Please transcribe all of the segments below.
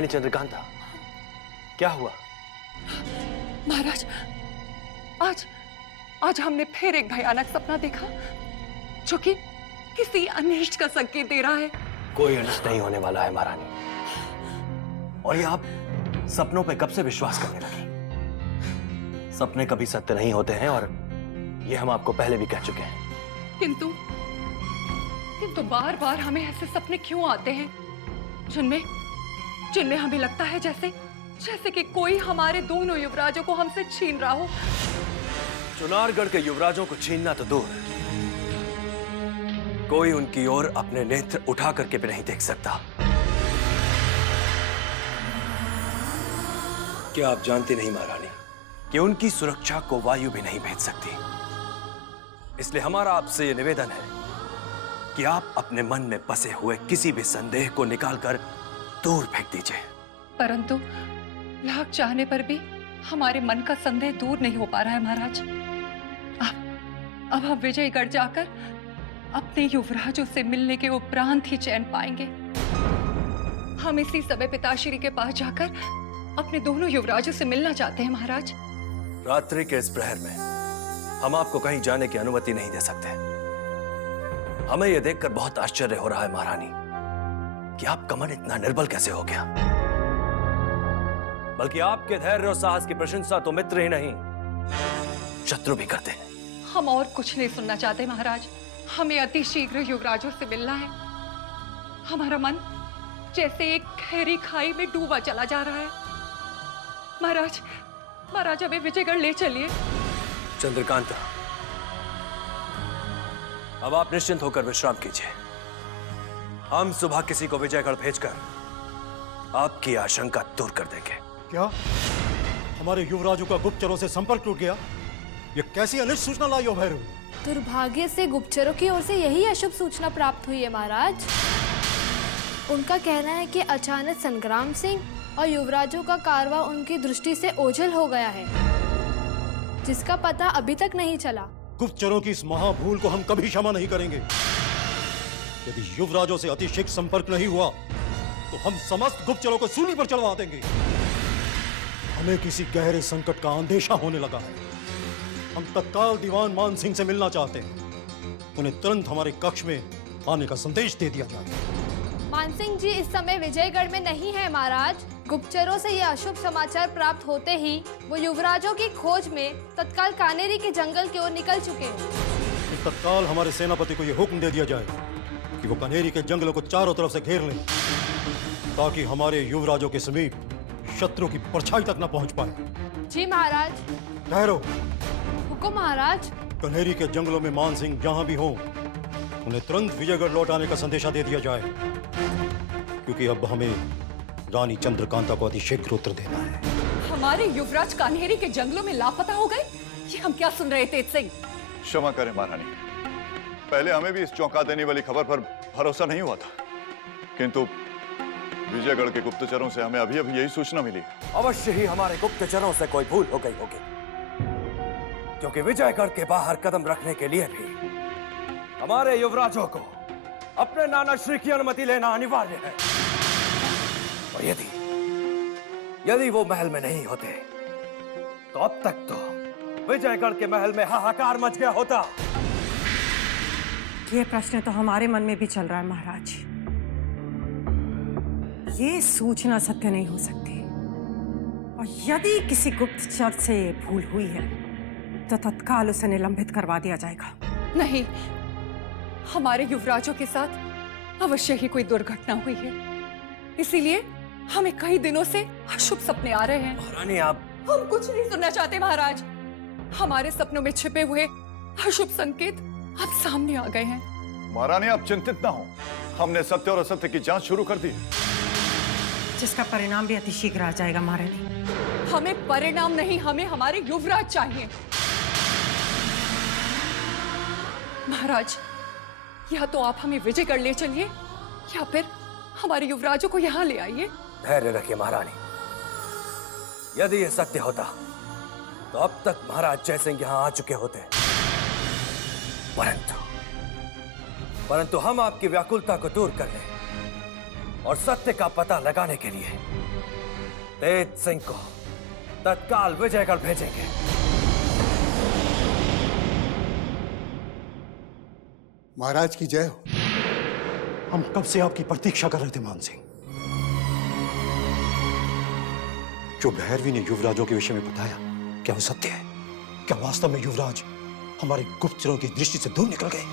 महारानी चंद्रकांता, क्या हुआ? महाराज, आज हमने फिर एक भयानक सपना देखा जो कि किसी अनिष्ट का संकेत दे रहा है। कोई अनिष्ट नहीं होने वाला है महारानी। और ये आप सपनों पे कब से विश्वास करने लगी? सपने कभी सत्य नहीं होते हैं और ये हम आपको पहले भी कह चुके हैं। किंतु बार बार हमें ऐसे सपने क्यों आते हैं जिनमें हमें लगता है जैसे कि कोई हमारे दोनों युवराजों को हमसे छीन रहा हो। चुनारगढ़ के युवराजों को छीनना तो दूर, कोई उनकी ओर अपने नेत्र उठा करके भी नहीं देख सकता। क्या आप जानती नहीं महारानी कि उनकी सुरक्षा को वायु भी नहीं भेज सकती? इसलिए हमारा आपसे यह निवेदन है कि आप अपने मन में बसे हुए किसी भी संदेह को निकालकर दूर फेंक दीजिए। परंतु लाख चाहने पर भी हमारे मन का संदेह दूर नहीं हो पा रहा है महाराज। अब हम विजयगढ़ जाकर अपने युवराजों से मिलने के उपरांत ही चैन पाएंगे। हम इसी समय पिताश्री के पास जाकर अपने दोनों युवराजों से मिलना चाहते हैं महाराज। रात्रि के इस प्रहर में हम आपको कहीं जाने की अनुमति नहीं दे सकते। हमें यह देखकर बहुत आश्चर्य हो रहा है महारानी कि आपका मन इतना निर्बल कैसे हो गया। बल्कि आपके धैर्य और साहस की प्रशंसा तो मित्र ही नहीं, शत्रु भी करते हैं। हम और कुछ नहीं सुनना चाहते महाराज। हमें अति शीघ्र युवराजों से मिलना है। हमारा मन जैसे एक गहरी खाई में डूबा चला जा रहा है। महाराज हमें विजयगढ़ ले चलिए। चंद्रकांता, अब आप निश्चिंत होकर विश्राम कीजिए। हम सुबह किसी को विजयगढ़ भेजकर आपकी आशंका दूर कर देंगे। क्या हमारे युवराजों का गुप्तचरों से संपर्क टूट गया? ये कैसी अनिष्ट सूचना लाई हो भैरव? दुर्भाग्य से गुप्तचरों की ओर से यही अशुभ सूचना प्राप्त हुई है महाराज। उनका कहना है कि अचानक संग्राम सिंह और युवराजों का कारवां उनकी दृष्टि से ओझल हो गया है, जिसका पता अभी तक नहीं चला। गुप्तचरों की इस महाभूल को हम कभी क्षमा नहीं करेंगे। यदि युवराजों से अतिशीघ्र संपर्क नहीं हुआ तो हम समस्त गुप्तचरों को सूली पर चढ़वा देंगे। हमें किसी गहरे संकट का अंदेशा होने लगा है। हम तत्काल दीवान मान सिंह से मिलना चाहते हैं। उन्हें तुरंत हमारे कक्ष में आने का संदेश दे दिया जाए। मान सिंह जी इस समय विजयगढ़ में नहीं है महाराज। गुप्तचरों से यह अशुभ समाचार प्राप्त होते ही वो युवराजों की खोज में तत्काल कानेरी के जंगल की ओर निकल चुके हैं। तत्काल हमारे सेनापति को यह हुक्म दे दिया जाए कि वो कानेरी के जंगलों को चारों तरफ से घेर लें, ताकि हमारे युवराजों के समीप शत्रु की परछाई तक न पहुंच पाए। जी महाराज। ठहरो। हुकुम महाराज। कन्हेरी के जंगलों में मान सिंह जहां भी हों, उन्हें तुरंत विजयगढ़ लौट आने का संदेशा दे दिया जाए, क्योंकि अब हमें रानी चंद्रकांता को अतिशीघ्र उत्तर देना है। हमारे युवराज कान्हेरी के जंगलों में लापता हो गए? ये हम क्या सुन रहे तेज सिंह? क्षमा करें महारानी, पहले हमें भी इस चौंका देने वाली खबर पर भरोसा नहीं हुआ था, किंतु विजयगढ़ के गुप्तचरों से हमें अभी अभी यही सूचना मिली। अवश्य ही हमारे गुप्तचरों से कोई भूल हो गई होगी, क्योंकि विजयगढ़ के बाहर कदम रखने के लिए भी हमारे युवराजों को अपने नाना श्री की अनुमति लेना अनिवार्य है। और यदि वो महल में नहीं होते तो अब तक तो विजयगढ़ के महल में हाहाकार मच गया होता। ये प्रश्न तो हमारे मन में भी चल रहा है महाराज। ये सूचना सत्य नहीं हो सकती, और यदि किसी गुप्तचर से भूल हुई है तो तत्काल उसे निलंबित करवा दिया जाएगा। नहीं, हमारे युवराजों के साथ अवश्य ही कोई दुर्घटना हुई है, इसीलिए हमें कई दिनों से अशुभ सपने आ रहे हैं। महारानी, हम कुछ नहीं सुनना चाहते महाराज। हमारे सपनों में छिपे हुए अशुभ संकेत अब सामने आ गए हैं। महारानी, आप चिंतित ना हो, हमने सत्य और असत्य की जांच शुरू कर दी, जिसका परिणाम भी अतिशीघ्र आ जाएगा महारानी। हमें परिणाम नहीं, हमें हमारे युवराज चाहिए। महाराज, या तो आप हमें विजयगढ़ ले चलिए या फिर हमारे युवराजों को यहाँ ले आइए। धैर्य रखिए महारानी, यदि यह सत्य होता तो अब तक महाराज जयसिंह यहाँ आ चुके होते। परंतु हम आपकी व्याकुलता को दूर करने और सत्य का पता लगाने के लिए तेज सिंह को तत्काल विजयगढ़ भेजेंगे। महाराज की जय हो। हम कब से आपकी प्रतीक्षा कर रहे थे मान सिंह। जो भैरवी ने युवराजों के विषय में बताया, क्या वो सत्य है? क्या वास्तव में युवराज हमारे गुप्तचरों की दृष्टि से दूर निकल गए?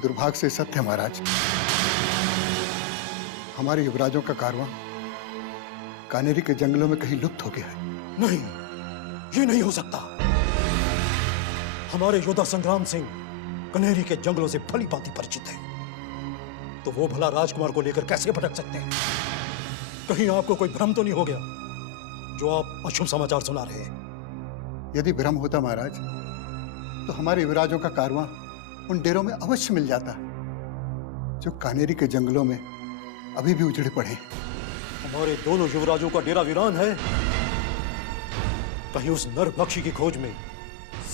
दुर्भाग्य से सत्य है महाराज। हमारे युवराजों का कारवां कानेरी के जंगलों में कहीं लुप्त हो गया है। नहीं, ये नहीं हो सकता। हमारे योद्धा संग्राम सिंह कनेरी के जंगलों से भली भांति परिचित है, तो वो भला राजकुमार को लेकर कैसे भटक सकते हैं? कहीं आपको कोई भ्रम तो नहीं हो गया जो आप अशुभ समाचार सुना रहे हैं? यदि भ्रम होता महाराज तो हमारे युवराजों का कारवां उन डेरों में अवश्य मिल जाता जो कानेरी के जंगलों में अभी भी उजड़े पड़े हैं। हमारे दोनों युवराजों का डेरा वीरान है। कहीं उस नरभक्षी की खोज में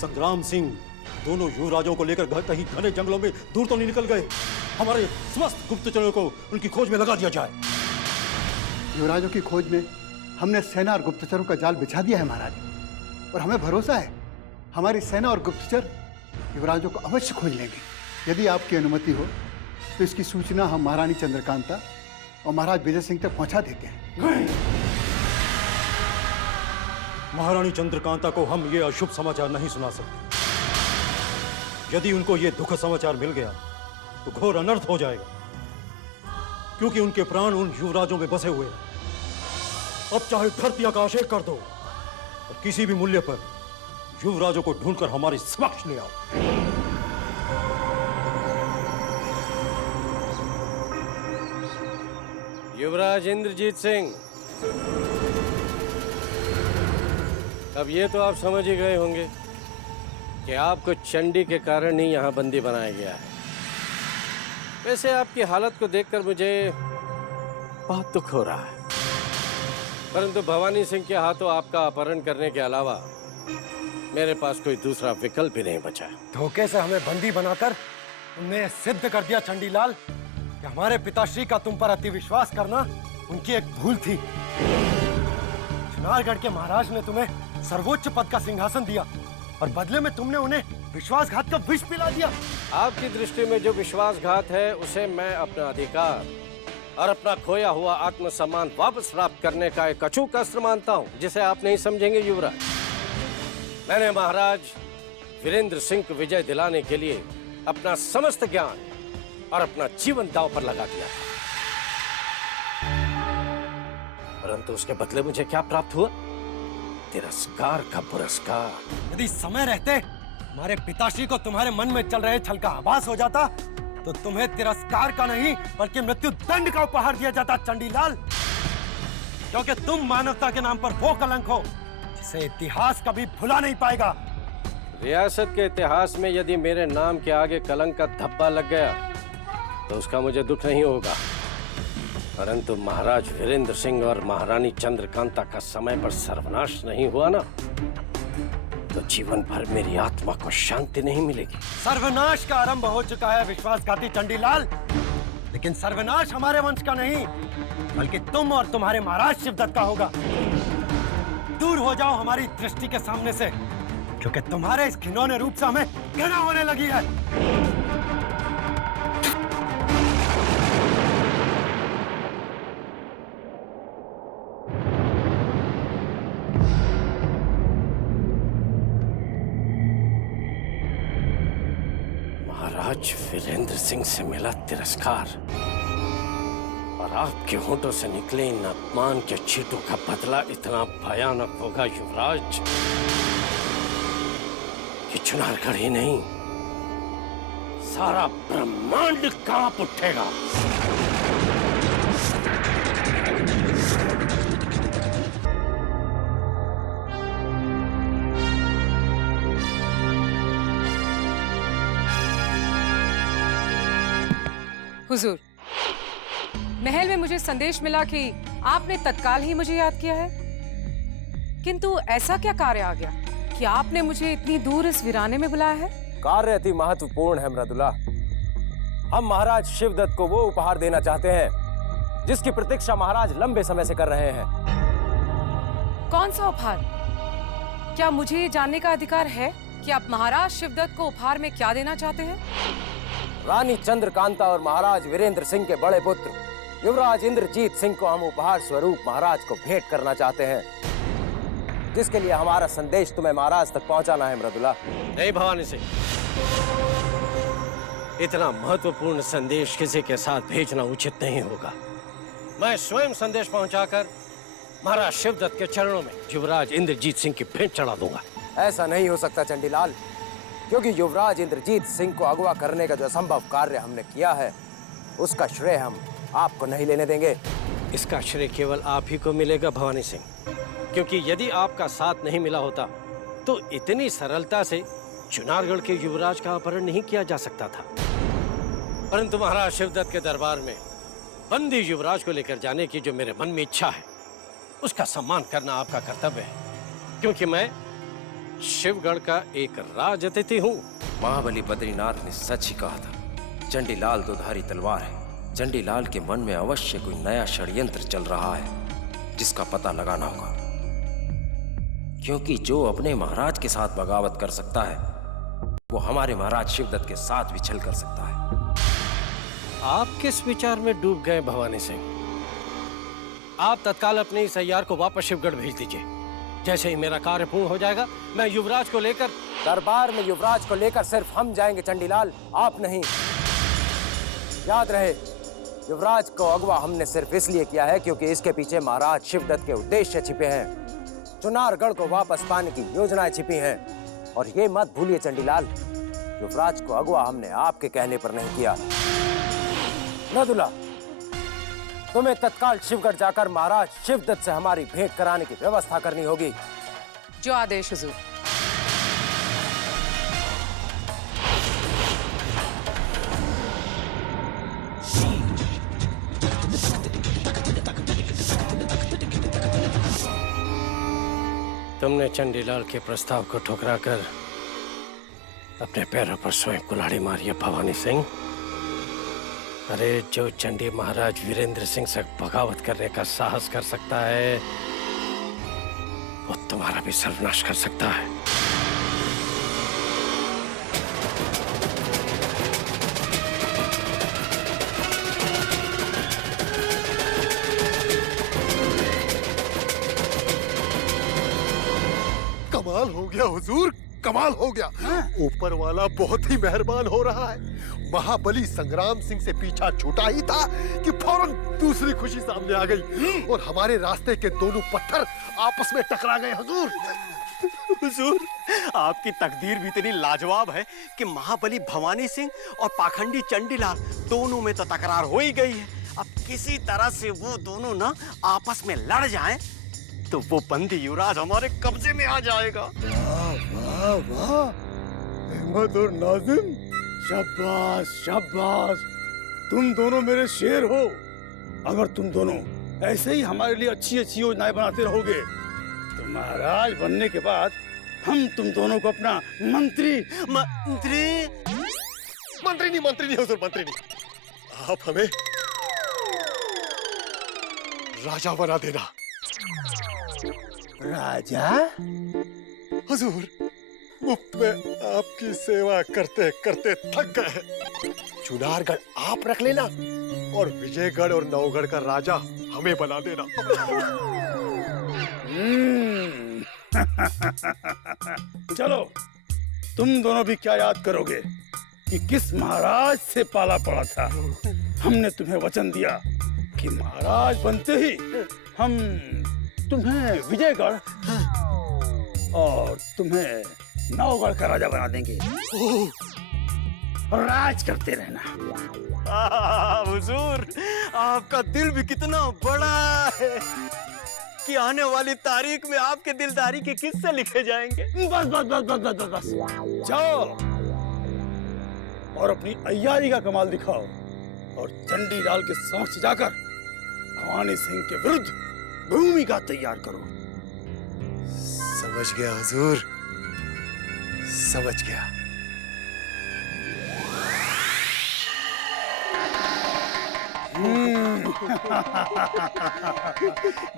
संग्राम सिंह दोनों युवराजों को लेकर कहीं घने जंगलों में दूर तो नहीं निकल गए? हमारे समस्त गुप्तचरों को उनकी खोज में लगा दिया जाए। युवराजों की खोज में हमने सेना और गुप्तचरों का जाल बिछा दिया है महाराज, और हमें भरोसा है हमारी सेना और गुप्तचर युवराजों को अवश्य खोज लेंगे। यदि आपकी अनुमति हो तो इसकी सूचना हम महारानी चंद्रकांता और महाराज विजय सिंह तक पहुंचा देते हैं। महारानी चंद्रकांता को हम ये अशुभ समाचार नहीं सुना सकते। यदि उनको ये दुखद समाचार मिल गया तो घोर अनर्थ हो जाएगा, क्योंकि उनके प्राण उन युवराजों में बसे हुए हैं। अब चाहे धरती आकाश एक कर दो और किसी भी मूल्य पर युवराजों को ढूंढकर हमारे समक्ष ले आओ। युवराज इंद्रजीत सिंह, अब ये तो आप समझ ही गए होंगे कि आपको चंडी के कारण ही यहाँ बंदी बनाया गया है। वैसे आपकी हालत को देखकर मुझे बहुत दुख हो रहा है, परंतु भवानी सिंह के हाथों आपका अपहरण करने के अलावा मेरे पास कोई दूसरा विकल्प भी नहीं बचा। धोखे से हमें बंदी बनाकर तुमने सिद्ध कर दिया चंडीलाल कि हमारे पिताश्री का तुम पर अति विश्वास करना उनकी एक भूल थी। चुनारगढ़ के महाराज ने तुम्हें सर्वोच्च पद का सिंहासन दिया और बदले में तुमने उन्हें विश्वासघात का विष पिला दिया। आपकी दृष्टि में जो विश्वासघात है उसे मैं अपना अधिकार और अपना खोया हुआ आत्मसम्मान वापस प्राप्त करने का एक अचूक अस्त्र मानता हूँ, जिसे आप नहीं समझेंगे युवराज। मैंने महाराज वीरेंद्र सिंह को विजय दिलाने के लिए अपना समस्त ज्ञान और अपना जीवन दांव पर लगा दिया था, परंतु उसके बदले मुझे क्या प्राप्त हुआ? तिरस्कार का पुरस्कार। यदि समय रहते हमारे पिताश्री को तुम्हारे मन में चल रहे छल का आभास हो जाता तो तुम्हें तिरस्कार का नहीं बल्कि मृत्यु दंड का उपहार दिया जाता चंडीलाल, क्योंकि तुम मानवता के नाम पर वो कलंक हो जिसे इतिहास कभी भुला नहीं पाएगा। रियासत के इतिहास में यदि मेरे नाम के आगे कलंक का धब्बा लग गया तो उसका मुझे दुख नहीं होगा, परंतु महाराज वीरेंद्र सिंह और महारानी चंद्रकांता का समय पर सर्वनाश नहीं हुआ ना, तो जीवन भर मेरी आत्मा को शांति नहीं मिलेगी। सर्वनाश का आरंभ हो चुका है विश्वासघाती चंडीलाल, लेकिन सर्वनाश हमारे वंश का नहीं बल्कि तुम और तुम्हारे महाराज शिवदत्त का होगा। दूर हो जाओ हमारी दृष्टि के सामने से, क्योंकि तुम्हारे इस घिनौने रूप से हमें घृणा होने लगी है। महाराज वीरेंद्र सिंह से मिला तिरस्कार और आपके होठों से निकले इन अपमान के छींटों का बदला इतना भयानक होगा युवराज कि चुनारगढ़ ही नहीं सारा ब्रह्मांड कांप उठेगा। हुजूर, महल में मुझे संदेश मिला कि आपने तत्काल ही मुझे याद किया है, किंतु ऐसा क्या कार्य आ गया कि आपने मुझे इतनी दूर इस वीराने में बुलाया है? कार्य अति महत्वपूर्ण है मृदुला। हम महाराज शिवदत्त को वो उपहार देना चाहते हैं जिसकी प्रतीक्षा महाराज लंबे समय से कर रहे हैं। कौन सा उपहार? क्या मुझे ये जानने का अधिकार है कि आप महाराज शिवदत्त को उपहार में क्या देना चाहते हैं? रानी चंद्रकांता और महाराज वीरेंद्र सिंह के बड़े पुत्र युवराज इंद्रजीत सिंह को हम उपहार स्वरूप महाराज को भेंट करना चाहते हैं, जिसके लिए हमारा संदेश तुम्हें महाराज तक पहुंचाना है मृदुला। नहीं भवानी सिंह, इतना महत्वपूर्ण संदेश किसी के साथ भेजना उचित नहीं होगा। मैं स्वयं संदेश पहुंचाकर महाराज शिवदत्त के चरणों में युवराज इंद्रजीत सिंह की भेंट चढ़ा दूंगा। ऐसा नहीं हो सकता चंडीलाल, क्योंकि युवराज इंद्रजीत सिंह को अगवा करने का जो असंभव कार्य हमने किया है उसका श्रेय हम आपको नहीं लेने देंगे। इसका श्रेय केवल आप ही को मिलेगा भवानी सिंह, क्योंकि यदि आपका साथ नहीं मिला होता तो इतनी सरलता से चुनारगढ़ के युवराज का अपहरण नहीं किया जा सकता था। परंतु महाराज शिवदत्त के दरबार में बंदी युवराज को लेकर जाने की जो मेरे मन में इच्छा है उसका सम्मान करना आपका कर्तव्य है, क्योंकि मैं शिवगढ़ का एक राज अतिथि हूँ। महाबली बद्रीनाथ ने सच ही कहा था, चंडीलाल दोधारी तलवार है। चंडीलाल के मन में अवश्य कोई नया षड्यंत्र चल रहा है जिसका पता लगाना होगा, क्योंकि जो अपने महाराज के साथ बगावत कर सकता है वो हमारे महाराज शिवदत्त के साथ भी छल कर सकता है। आप किस विचार में डूब गए भवानी सिंह? आप तत्काल अपने इस अय्यार को वापस शिवगढ़ भेज दीजिए। जैसे ही मेरा कार्य पूर्ण हो जाएगा मैं युवराज को लेकर दरबार में युवराज को लेकर सिर्फ हम जाएंगे चंडीलाल, आप नहीं। याद रहे, युवराज को अगवा हमने सिर्फ इसलिए किया है क्योंकि इसके पीछे महाराज शिवदत्त के उद्देश्य छिपे हैं, चुनारगढ़ को वापस पाने की योजनाएं छिपी हैं। और ये मत भूलिए चंडीलाल, युवराज को अगवा हमने आपके कहने पर नहीं किया। मृदुला, तुम्हें तत्काल शिवगढ़ जाकर महाराज शिवदत्त से हमारी भेंट कराने की व्यवस्था करनी होगी। जो आदेश हुजूर। तुमने चंडीलाल के प्रस्ताव को ठुकराकर अपने पैरों पर स्वयं कुल्हाड़ी मारी है भवानी सिंह। अरे जो चंडी महाराज वीरेंद्र सिंह से बगावत करने का साहस कर सकता है वो तुम्हारा भी सर्वनाश कर सकता है। कमाल हो गया हुजूर, कमाल हो गया। ऊपर वाला बहुत ही मेहरबान हो रहा है। महाबली संग्राम सिंह से पीछा छूटा ही था कि फौरन दूसरी खुशी सामने आ गई और हमारे रास्ते के दोनों पत्थर आपस में टकरा गए। हुजूर, हुजूर, आपकी तकदीर भी इतनी लाजवाब है कि महाबली भवानी सिंह और पाखंडी चंडीलाल दोनों में तो तकरार हो ही गई है। अब किसी तरह से वो दोनों ना आपस में लड़ जाएं तो वो बंदी युवराज हमारे कब्जे में आ जाएगा। वाह वाह वाह, अहमद और नाजिम, शाबाश शाबाश, तुम दोनों मेरे शेर हो। अगर तुम दोनों ऐसे ही हमारे लिए अच्छी अच्छी योजनाएं बनाते रहोगे तो महाराज बनने के बाद हम तुम दोनों को अपना मंत्री नहीं हुजूर, मंत्री नहीं, आप हमें राजा बना देना। राजा? हुजूर, मुफ्त में आपकी सेवा करते करते थक गए। चुनारगढ़ आप रख लेना और विजयगढ़ और नवगढ़ का राजा हमें बना देना। चलो, तुम दोनों भी क्या याद करोगे कि किस महाराज से पाला पड़ा था। हमने तुम्हें वचन दिया कि महाराज बनते ही हम तुम्हें विजयगढ़ और तुम्हें नवगढ़ का राजा बना देंगे और राज करते रहना। हुजूर, आपका दिल भी कितना बड़ा है कि आने वाली तारीख में आपके दिलदारी के किस्से लिखे जाएंगे। बस बस बस बस बस बस, बस। जाओ और अपनी अय्यारी का कमाल दिखाओ और चंडीलाल के समक्ष जाकर भवानी सिंह के विरुद्ध भूमिका तैयार करो। समझ गया हुजूर, समझ गया।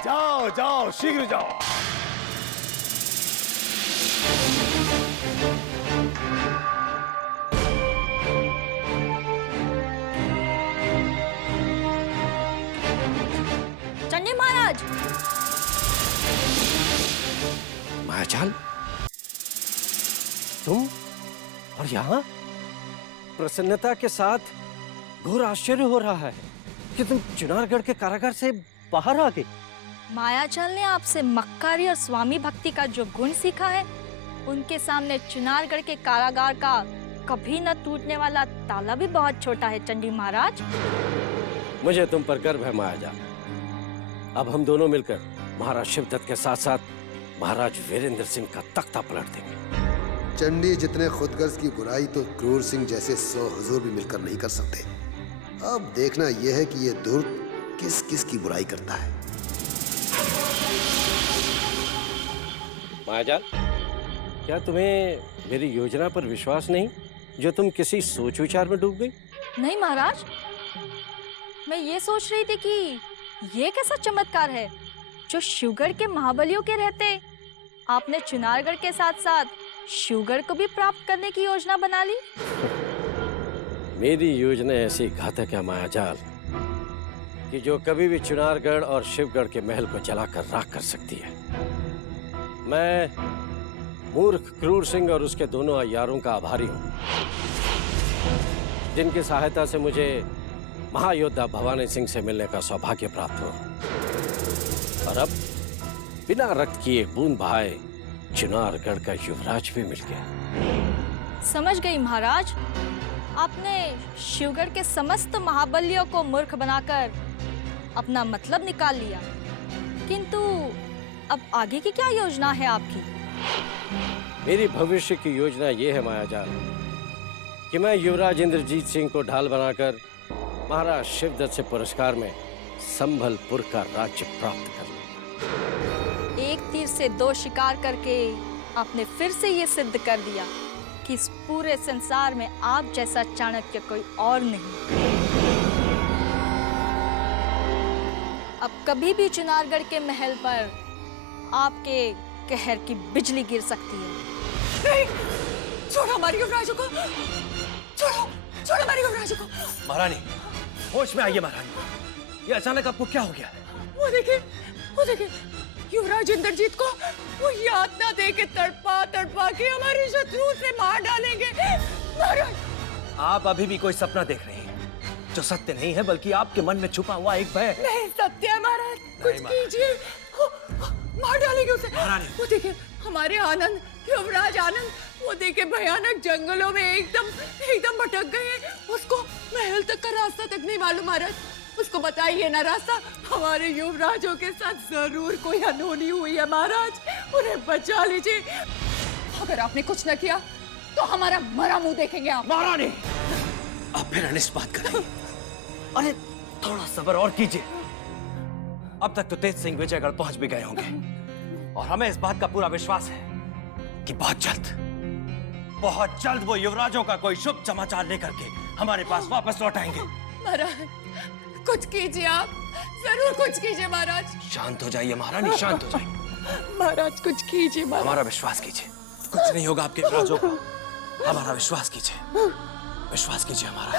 जाओ जाओ शीघ्र जाओ। चंडी महाराज, मायाजाल, तुम और यहाँ? प्रसन्नता के साथ घोर आश्चर्य हो रहा है कि तुम चुनारगढ़ के कारागार से बाहर आ गए। मायाजाल ने आपसे मक्कारी और स्वामी भक्ति का जो गुण सीखा है, उनके सामने चुनारगढ़ के कारागार का कभी न टूटने वाला ताला भी बहुत छोटा है चंडी महाराज। मुझे तुम पर गर्व है मायाजाल। अब हम दोनों मिलकर महाराज शिवदत्त के साथ साथ महाराज वीरेंद्र सिंह का तख्ता पलट देंगे। चंडी जितने खुदगर्ज की बुराई तो क्रूर सिंह जैसे 100 हुजूर भी मिलकर नहीं कर सकते। अब देखना यह है कि ये दुर्ग किस किस की बुराई करता है। मायाजाल, क्या तुम्हें मेरी योजना पर विश्वास नहीं, जो तुम किसी सोच विचार में डूब गई? नहीं महाराज, मैं ये सोच रही थी कि ये कैसा चमत्कार है जो शिवगढ़ के महाबलियों के रहते आपने चुनारगढ़ के साथ साथ शिवगढ़ को भी प्राप्त करने की योजना बना ली। मेरी योजना ऐसी घातक है मायाजाल कि जो कभी भी चुनारगढ़ और शिवगढ़ के महल को जलाकर राख कर सकती है। मैं मूर्ख क्रूर सिंह और उसके दोनों अय्यारों का आभारी हूँ, जिनकी सहायता से मुझे महायोद्धा भवानी सिंह से मिलने का सौभाग्य प्राप्त हुआ। और अब बिना रक्त की एक बूंद बहाए चुनारगढ़ का युवराज भी मिल गया। समझ गई महाराज, आपने शिवगढ़ के समस्त महाबलियों को मूर्ख बनाकर अपना मतलब निकाल लिया, किंतु अब आगे की क्या योजना है आपकी? मेरी भविष्य की योजना ये है मायाजाल कि मैं युवराज इंद्रजीत सिंह को ढाल बनाकर महाराज शिवदत्त से पुरस्कार में संभलपुर का राज्य प्राप्त कर लूंगा। एक तीर से दो शिकार करके आपने फिर से ये सिद्ध कर दिया कि इस पूरे संसार में आप जैसा चाणक्य कोई और नहीं। अब कभी भी चुनारगढ़ के महल पर आपके कहर की बिजली गिर सकती है। नहीं, छोड़ो हमारी युवराजों को, छोड़ो, छोड़ो हमारी युवराजों को। महारानी, होश में आइए महारानी, ये अचानक आपको क्या हो गया? वो देखिए, युवराज इंद्रजीत को वो यातना दे के तड़पा के हमारे शत्रु से मार डालेंगे। महाराज, आप अभी भी कोई सपना देख रही हैं, जो सत्य नहीं है बल्कि आपके मन में छुपा हुआ एक भय है। नहीं सत्य है महाराज, कुछ कीजिए, मार डालेंगे उसे। वो देखिए हमारे आनंद, युवराज आनंद, वो देखे भयानक जंगलों में एकदम भटक गए। उसको महल तक का रास्ता तक नहीं मालूम महाराज, उसको बताइए ना रास्ता। हमारे युवराजों के साथ जरूर कोई अनहोनी हुई है महाराज, उन्हें बचा लीजिए। अगर आपने कुछ न किया तो हमारा मरा मुंह देखेंगे आप। महारानी, आप फिर अनिष्ट बात कर रही हैं। अरे थोड़ा सब्र और कीजिए। अब तक तो तेज सिंह विजयगढ़ पहुंच भी गए होंगे और हमें इस बात का पूरा विश्वास है कि बहुत जल्द वो युवराजों का कोई शुभ समाचार लेकर के हमारे पास वापस लौट आएंगे। महाराज कुछ कीजिए, आप जरूर कुछ कीजिए महाराज। शांत हो जाइए महारानी, शांत हो जाइए। महाराज कुछ कीजिए महाराज। हमारा विश्वास कीजिए, कुछ नहीं होगा आपके युवराजों को। हमारा विश्वास कीजिए, विश्वास कीजिए हमारा।